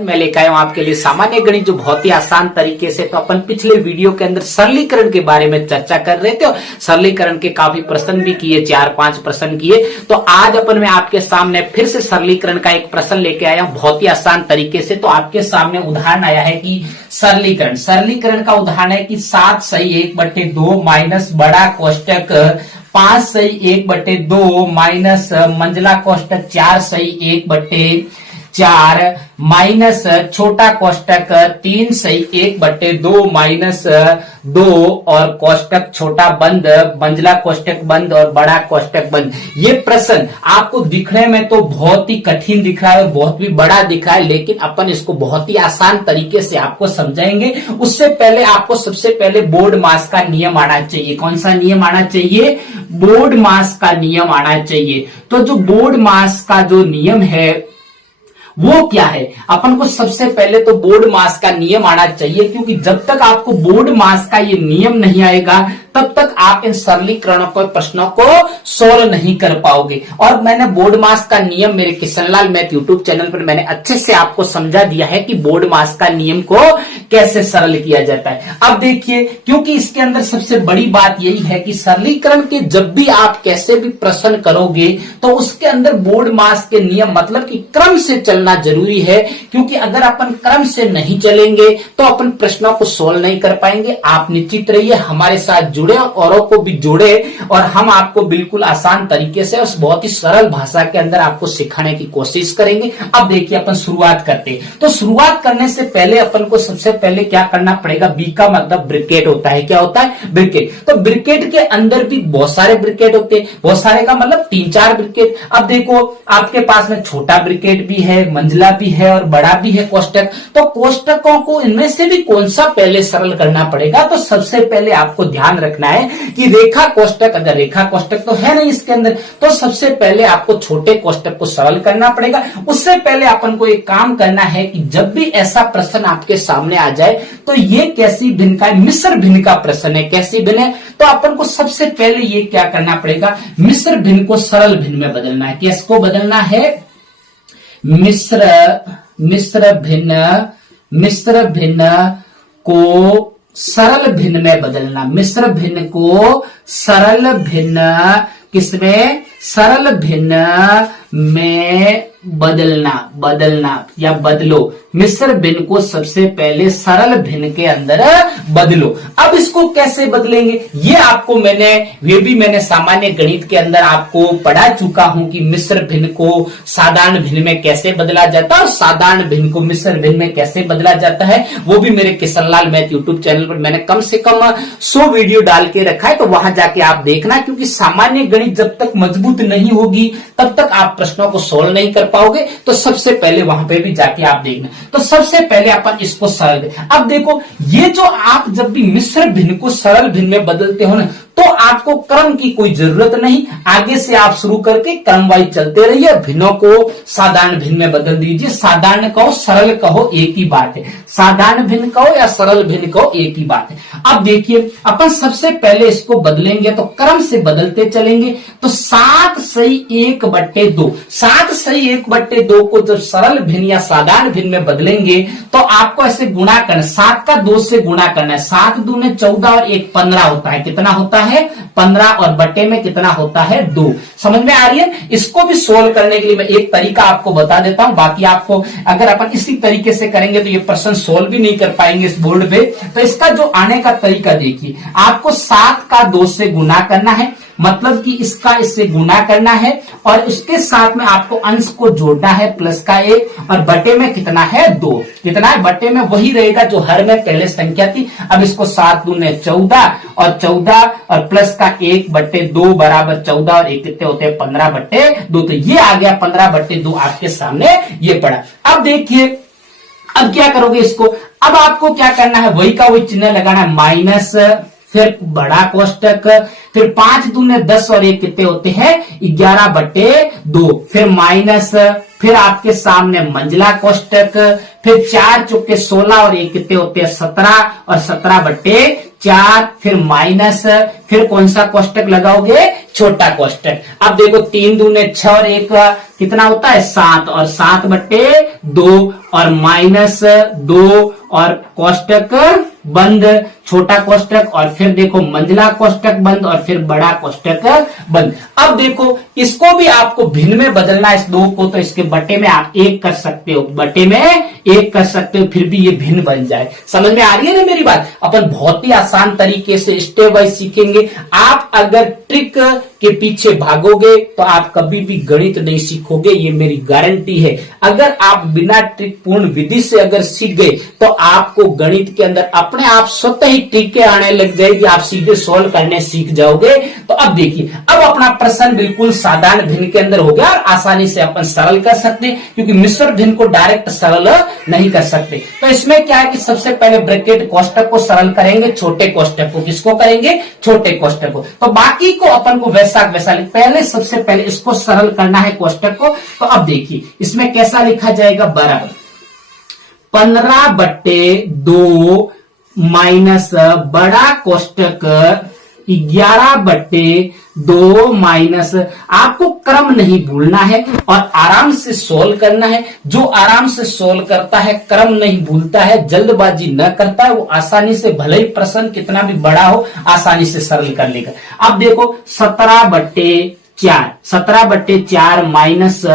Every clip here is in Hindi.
मैं लेकर आया हूं आपके लिए सामान्य गणित जो बहुत ही आसान तरीके से। तो अपन पिछले वीडियो के अंदर सरलीकरण के बारे में चर्चा कर रहे थे और सरलीकरण के काफी प्रश्न भी किए, 4-5 प्रश्न किए। तो आज अपन मैं आपके सामने फिर से सरलीकरण का एक प्रश्न लेके आया हूं बहुत ही आसान तरीके से। तो आपके सामने उदाहरण आया है कि सरलीकरण का उदाहरण है कि 7 सही 1/2 माइनस बड़ा कोष्टक 5 सही 1/2 माइनस मंझला कोष्टक 4 सही 1/4 माइनस छोटा कोष्टक 3 सही 1/2 माइनस 2 और कोष्टक छोटा बंद, मंझला कोष्टक बंद और बड़ा कोष्टक बंद। ये प्रश्न आपको दिखने में तो बहुत ही कठिन दिख रहा है और बहुत भी बड़ा दिख रहा है, लेकिन अपन इसको बहुत ही आसान तरीके से आपको समझाएंगे। उससे पहले आपको सबसे पहले बोर्ड मास का नियम आना चाहिए। कौन सा नियम आना चाहिए? बोर्ड मास का नियम आना चाहिए। तो जो बोर्ड मास का जो नियम है वो क्या है? अपन को सबसे पहले तो बोर्ड मास का नियम आना चाहिए, क्योंकि जब तक आपको बोर्ड मास का ये नियम नहीं आएगा तब तक आप इन सरलीकरणों को प्रश्नों को सोल्व नहीं कर पाओगे। और मैंने बोर्ड मास का नियम मेरे किशनलाल मैथ यूट्यूब चैनल पर मैंने अच्छे से आपको समझा दिया है कि बोर्ड मास का नियम को कैसे सरल किया जाता है। अब देखिए, क्योंकि इसके अंदर सबसे बड़ी बात यही है कि सरलीकरण के जब भी आप कैसे भी प्रश्न करोगे तो उसके अंदर बोर्ड मास के नियम मतलब कि क्रम से चलना जरूरी है, क्योंकि अगर अपन क्रम से नहीं चलेंगे तो अपन प्रश्नों को सोल्व नहीं कर पाएंगे। आप निश्चित रहिए हमारे साथ जुड़े और औरों को भी जोड़े और हम आपको बिल्कुल आसान तरीके से उस बहुत ही सरल भाषा के अंदर आपको सिखाने की कोशिश करेंगे। अब देखिए अपन शुरुआत करते हैं। तो शुरुआत करने से पहले अपन को सबसे पहले क्या करना पड़ेगा? बी का मतलब ब्रैकेट होता है। क्या होता है? ब्रैकेट। तो ब्रैकेट के अंदर भी बहुत सारे ब्रैकेट होते हैं। बहुत सारे का मतलब 3-4 ब्रैकेट। अब देखो आपके पास में छोटा ब्रैकेट भी है, मंझला भी है और बड़ा भी है कोष्टक। तो कोष्टकों को इनमें से भी कौन सा पहले सरल करना पड़ेगा? तो सबसे पहले आपको ध्यान रखना है कि रेखा कोष्टक, अगर रेखा कोष्टक तो है नहीं इसके अंदर, तो सबसे पहले आपको छोटे कोष्टक को सरल करना पड़ेगा। उससे पहले अपन को एक काम करना है कि जब भी ऐसा प्रश्न आपके सामने आ जाए तो ये कैसी भिन्न का? मिश्र भिन्न का प्रश्न है। कैसी भिन्न है? तो अपन को सबसे पहले ये क्या करना पड़ेगा? मिश्र भिन्न को सरल भिन्न में बदलना है। किसको बदलना है? मिश्र भिन्न को सरल भिन्न में बदलना। मिश्र भिन्न को सरल भिन्न किसमें? सरल भिन्न में बदलना या बदलो। मिश्र भिन्न को सबसे पहले सरल भिन्न के अंदर बदलो। अब इसको कैसे बदलेंगे ये भी मैंने सामान्य गणित के अंदर आपको पढ़ा चुका हूं कि मिश्र भिन्न को साधारण भिन्न में कैसे बदला जाता है और साधारण भिन्न को मिश्र भिन्न में कैसे बदला जाता है। वो भी मेरे किशनलाल मैथ यूट्यूब चैनल पर मैंने कम से कम 100 वीडियो डाल के रखा है, तो वहां जाके आप देखना, क्योंकि सामान्य गणित जब तक मजबूत नहीं होगी तब तक आप प्रश्नों को सोल्व नहीं कर पाओगे। तो सबसे पहले वहां पे भी जाके आप देखना। तो सबसे पहले अपन इसको सरल। अब देखो, ये जो आप जब भी मिश्र भिन्न को सरल भिन्न में बदलते हो ना, तो आपको क्रम की कोई जरूरत नहीं। आगे से आप शुरू करके क्रम वाइज चलते रहिए। भिन्नों को साधारण भिन्न में बदल दीजिए। साधारण कहो सरल कहो एक ही बात है। साधारण भिन्न कहो या सरल भिन्न कहो एक ही बात है। अब देखिए, अपन सबसे पहले इसको बदलेंगे तो क्रम से बदलते चलेंगे। तो 7 सही 1/2, 7 सही 1/2 को जब सरल भिन्न या साधारण भिन्न में बदलेंगे तो आपको ऐसे गुणा करना, 7 का 2 से गुणा करना है। 7 दूने 14 और 1 15 होता है। कितना होता है? 15 और बटे में कितना होता है? 2। समझ में आ रही है? इसको भी सोल्व करने के लिए मैं एक तरीका आपको बता देता हूं। बाकी आपको अगर अपन इसी तरीके से करेंगे तो ये प्रश्न सोल्व भी नहीं कर पाएंगे इस बोर्ड पे। तो इसका जो आने का तरीका देखिए, आपको 7 का 2 से गुणा करना है, मतलब कि इसका इससे गुणा करना है और उसके साथ में आपको अंश को जोड़ना है प्लस का 1 और बटे में कितना है? 2। कितना है? बटे में वही रहेगा जो हर में पहले संख्या थी। अब इसको 7 दूने 14 और 14 और प्लस का 1/2 बराबर 14 और 1 कितने होते हैं? 15/2। तो ये आ गया 15/2 आपके सामने ये पड़ा। अब देखिए, अब क्या करोगे इसको? अब आपको क्या करना है? वही का वही चिन्ह लगाना है, माइनस, फिर बड़ा कोष्टक, फिर 5 दूने 10 और 1 कितने होते हैं? 11/2, फिर माइनस, फिर आपके सामने मंझला कोष्टक, फिर 4 चौके 16 और 1 कितने होते हैं? 17 और 17/4, फिर माइनस, फिर कौन सा कोष्टक लगाओगे? छोटा कोष्टक। अब देखो 3 दूने 6 और 1 कितना होता है? 7 और 7/2 और -2 और कोष्टक बंद, छोटा कोष्टक और फिर देखो मंझला कोष्टक बंद और फिर बड़ा कोष्टक बंद। अब देखो इसको भी आपको भिन्न में बदलना है, इस 2 को, तो इसके बटे में आप 1 कर सकते हो, बटे में 1 कर सकते हो, फिर भी ये भिन्न बन जाए। समझ में आ रही है ना मेरी बात? अपन बहुत ही आसान तरीके से स्टेप बाय सीखेंगे। आप अगर ट्रिक के पीछे भागोगे तो आप कभी भी गणित नहीं सीखोगे, ये मेरी गारंटी है। अगर आप बिना ट्रिक पूर्ण विधि से अगर सीख गए तो आपको गणित के अंदर अपने आप स्वतः ही ट्रिकें आने लग जाएगी, आप सीधे सॉल्व करने सीख जाओगे। तो अब देखिए, अब अपना प्रश्न बिल्कुल साधारण भिन्न के अंदर हो गया और आसानी से अपन सरल कर सकते हैं, क्योंकि मिश्र भिन्न को डायरेक्ट सरल नहीं कर सकते। तो इसमें क्या है कि सबसे पहले ब्रैकेट कोष्टक को सरल करेंगे, छोटे कोष्टक को। किसको करेंगे? छोटे कोष्टक को। तो बाकी को अपन को वैसा पहले सबसे पहले इसको सरल करना है कोष्टक को। तो अब देखिए इसमें कैसा लिखा जाएगा, बराबर 15/2 माइनस बड़ा कोष्टक 11/2 माइनस, आपको क्रम नहीं भूलना है और आराम से सोल्व करना है। जो आराम से सोल्व करता है, क्रम नहीं भूलता है, जल्दबाजी न करता है, वो आसानी से, भले ही प्रश्न कितना भी बड़ा हो, आसानी से सरल कर लेगा। अब देखो 17/4 माइनस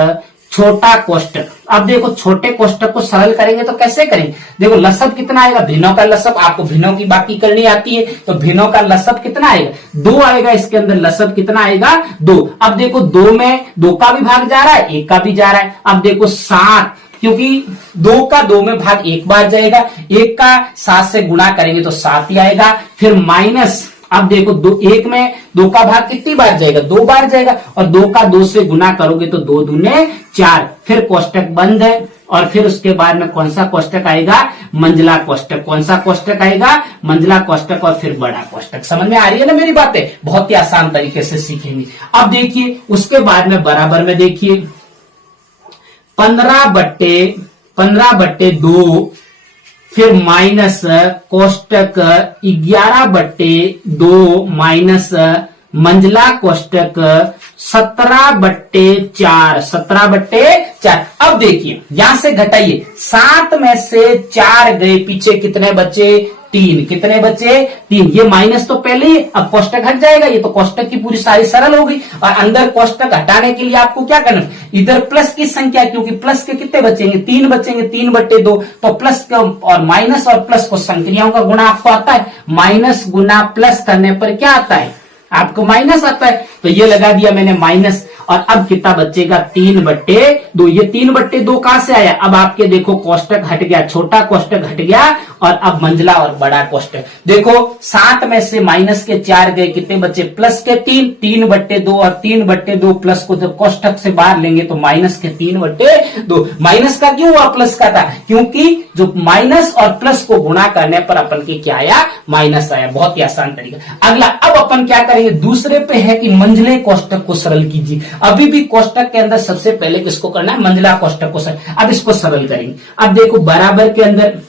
छोटा कोष्टक। अब देखो छोटे कोष्टक को सरल करेंगे तो कैसे करेंगे? देखो लसब कितना आएगा, भिन्नों का लसब, आपको भिन्नों की बाकी करनी आती है, तो भिन्नों का लसब कितना आएगा? 2 आएगा, इसके अंदर लसब कितना आएगा? 2। अब देखो 2 में 2 का भी भाग जा रहा है, 1 का भी जा रहा है। अब देखो 7, क्योंकि 2 का 2 में भाग 1 बार जाएगा, 1 का 7 से गुणा करेंगे तो 7 ही आएगा। फिर माइनस, अब देखो 1 में 2 का भाग कितनी बार जाएगा? 2 बार जाएगा, और 2 का 2 से गुना करोगे तो 2 दूने 4। फिर कोष्टक बंद है, और फिर उसके बाद में कौन सा कोष्टक आएगा? मंझला कोष्टक। कौन सा कोष्टक आएगा? मंझला कोष्टक, और फिर बड़ा कोष्टक। समझ में आ रही है ना मेरी बातें? बहुत ही आसान तरीके से सीखेंगे। अब देखिए उसके बाद में बराबर में देखिए 15/2 फिर माइनस कोष्टक 11/2 माइनस मंझला कोष्टक 17/4। अब देखिए यहां से घटाइए, 7 में से 4 गए, पीछे कितने बचे? 3। कितने बचे? 3। ये माइनस तो पहले ही, अब कोष्टक हट जाएगा, ये तो कोष्टक की पूरी सारी सरल हो गई। और अंदर कोष्टक हटाने के लिए आपको क्या करना? इधर प्लस की संख्या, क्योंकि प्लस के कितने बचेंगे? 3 बचेंगे, 3/2। तो प्लस और माइनस और प्लस को संक्रियाओं का गुणा आपको आता है, माइनस गुना प्लस करने पर क्या आता है? आपको माइनस आता है। तो ये लगा दिया मैंने माइनस, और अब कितना बचेगा? 3/2। ये 3/2 कहां से आया? अब आपके देखो कोष्टक हट गया, छोटा कोष्टक हट गया, और अब मंझला और बड़ा कोष्टक। देखो 7 में से माइनस के 4 गए, कितने बचे? प्लस के 3, 3/2, और 3/2 प्लस को जब कोष्टक से बाहर लेंगे तो माइनस के 3/2। माइनस का क्यों हुआ? प्लस का था, क्योंकि जो माइनस और प्लस को गुणा करने पर अपन के क्या आया? माइनस आया। बहुत ही आसान तरीका। अगला, अब अपन क्या करेंगे? दूसरे पे है कि मंझले कोष्टक को सरल कीजिए। अभी भी कोष्टक के अंदर सबसे पहले किसको करना है? मंझला कोष्टक को सरल। अब इसको सरल करेंगे। अब देखो बराबर के अंदर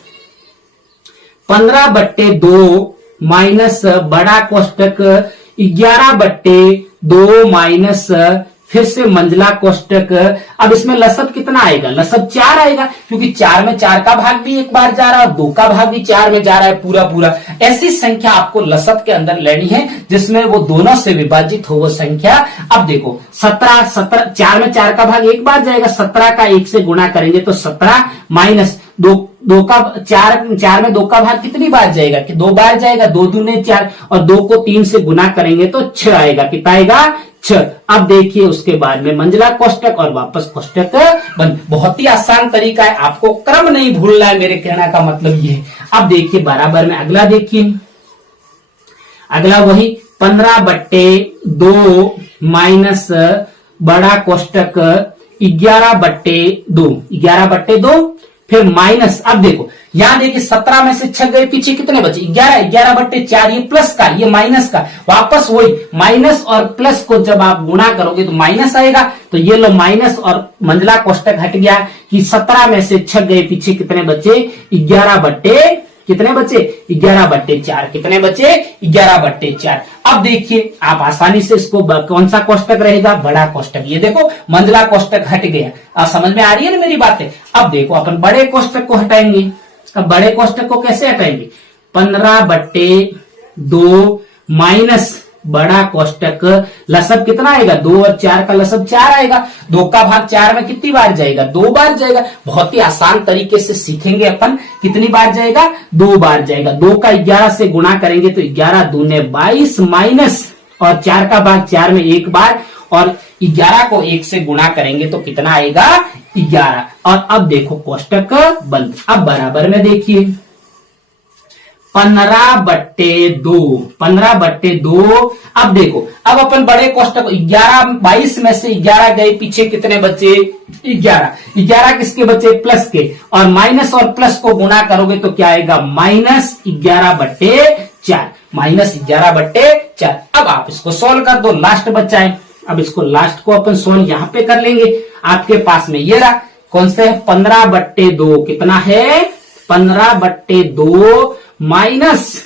15/2 माइनस बड़ा कोष्टक 11/2 माइनस फिर से मंझला कोष्टक। अब इसमें लसब कितना आएगा? लसब 4 आएगा, क्योंकि 4 में 4 का भाग भी 1 बार जा रहा है, 2 का भाग भी 4 में जा रहा है, पूरा। ऐसी संख्या आपको लसब के अंदर लेनी है जिसमें वो दोनों से विभाजित हो वो संख्या। अब देखो 17, 4 में 4 का भाग 1 बार जाएगा, 17 का 1 से गुणा करेंगे तो 17 माइनस 2 का 4 में 2 का भाग कितनी बार जाएगा? कि 2 बार जाएगा, 2 दूने 4, और 2 को 3 से गुना करेंगे तो 6 आएगा। कितना आएगा? 6। अब देखिए उसके बाद में मंझला कोष्टक और वापस कोष्टक बंद। बहुत ही आसान तरीका है, आपको क्रम नहीं भूलना है, मेरे कहने का मतलब ये है। अब देखिए बराबर में अगला देखिए, अगला वही 15/2 माइनस बड़ा कोष्टक 11/2 फिर माइनस। अब देखो यहां देखिए 17 में से 6 गए, पीछे कितने बचे? 11/4। ये प्लस का, ये माइनस का, वापस वही माइनस और प्लस को जब आप गुणा करोगे तो माइनस आएगा। तो ये लो माइनस और मंझला कोष्टक हट गया कि 17 में से 6 गए, पीछे कितने बचे? 11/4। कितने बचे 11/4। कितने बचे 11/4। अब देखिए आप आसानी से इसको कौन सा कोष्टक रहेगा, बड़ा कोष्टक। ये देखो मंझला कोष्टक हट गया। अब समझ में आ रही है ना मेरी बातें। अब देखो अपन बड़े कोष्टक को हटाएंगे। अब बड़े कोष्टक को कैसे हटाएंगे, 15/2 माइनस बड़ा कोष्टक, लसब कितना आएगा 2 और 4 का लसब 4 आएगा। 2 का भाग 4 में कितनी बार जाएगा, 2 बार जाएगा। बहुत ही आसान तरीके से सीखेंगे अपन। कितनी बार जाएगा, 2 बार जाएगा। 2 का 11 से गुणा करेंगे तो 11 दूने 22 माइनस, और 4 का भाग 4 में 1 बार, और 11 को 1 से गुणा करेंगे तो कितना आएगा 11। और अब देखो कोष्टक बंद। अब बराबर में देखिए 15/2। 15/2। अब देखो अब अपन बड़े कोष्टक 22 में से 11 गए पीछे, कितने बचे 11। 11 किसके बचे, प्लस के, और माइनस और प्लस को गुणा करोगे तो क्या आएगा -11/4। -11/4। अब आप इसको सोल्व कर दो, लास्ट बचा है। अब इसको लास्ट को अपन सोल्व यहां पे कर लेंगे। आपके पास में ये रहा, कौन से 15/2 कितना है 15/2 माइनस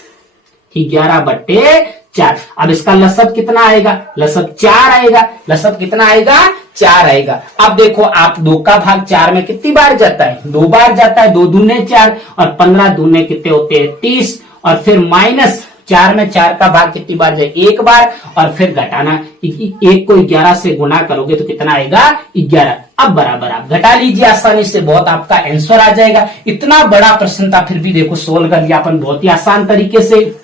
11/4। अब इसका लसब कितना आएगा, लसब 4 आएगा। लसब कितना आएगा 4 आएगा। अब देखो आप 2 का भाग 4 में कितनी बार जाता है, 2 बार जाता है। 2 दूने 4 और 15 दूने कितने होते हैं 30, और फिर माइनस 4 में 4 का भाग कितनी बार जाए 1 बार, और फिर घटाना 1 को 11 से गुणा करोगे तो कितना आएगा 11। अब बराबर आप घटा लीजिए आसानी से, बहुत आपका आंसर आ जाएगा। इतना बड़ा प्रश्न था फिर भी देखो सोल्व कर लिया अपन बहुत ही आसान तरीके से।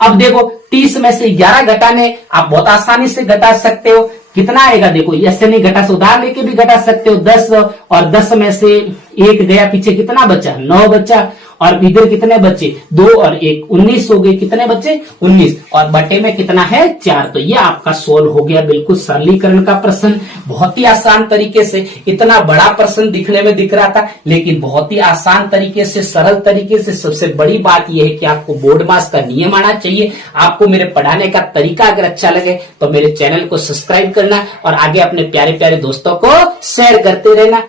अब देखो 30 में से 11 घटाने आप बहुत आसानी से घटा सकते हो। कितना आएगा देखो, ऐसे नहीं घटा, उधार लेके भी घटा सकते हो। 10, और 10 में से 1 गया पीछे, कितना बचा 9 बचा, और इधर कितने बचे 2 और 1 19 हो गए। कितने बचे 19, और बटे में कितना है 4। तो ये आपका सोल्व हो गया बिल्कुल सरलीकरण का प्रश्न, बहुत ही आसान तरीके से। इतना बड़ा प्रश्न दिखने में दिख रहा था, लेकिन बहुत ही आसान तरीके से, सरल तरीके से। सबसे बड़ी बात यह है कि आपको बोर्ड मास का नियम आना चाहिए। आपको मेरे पढ़ाने का तरीका अगर अच्छा लगे तो मेरे चैनल को सब्सक्राइब करना, और आगे अपने प्यारे प्यारे दोस्तों को शेयर करते रहना।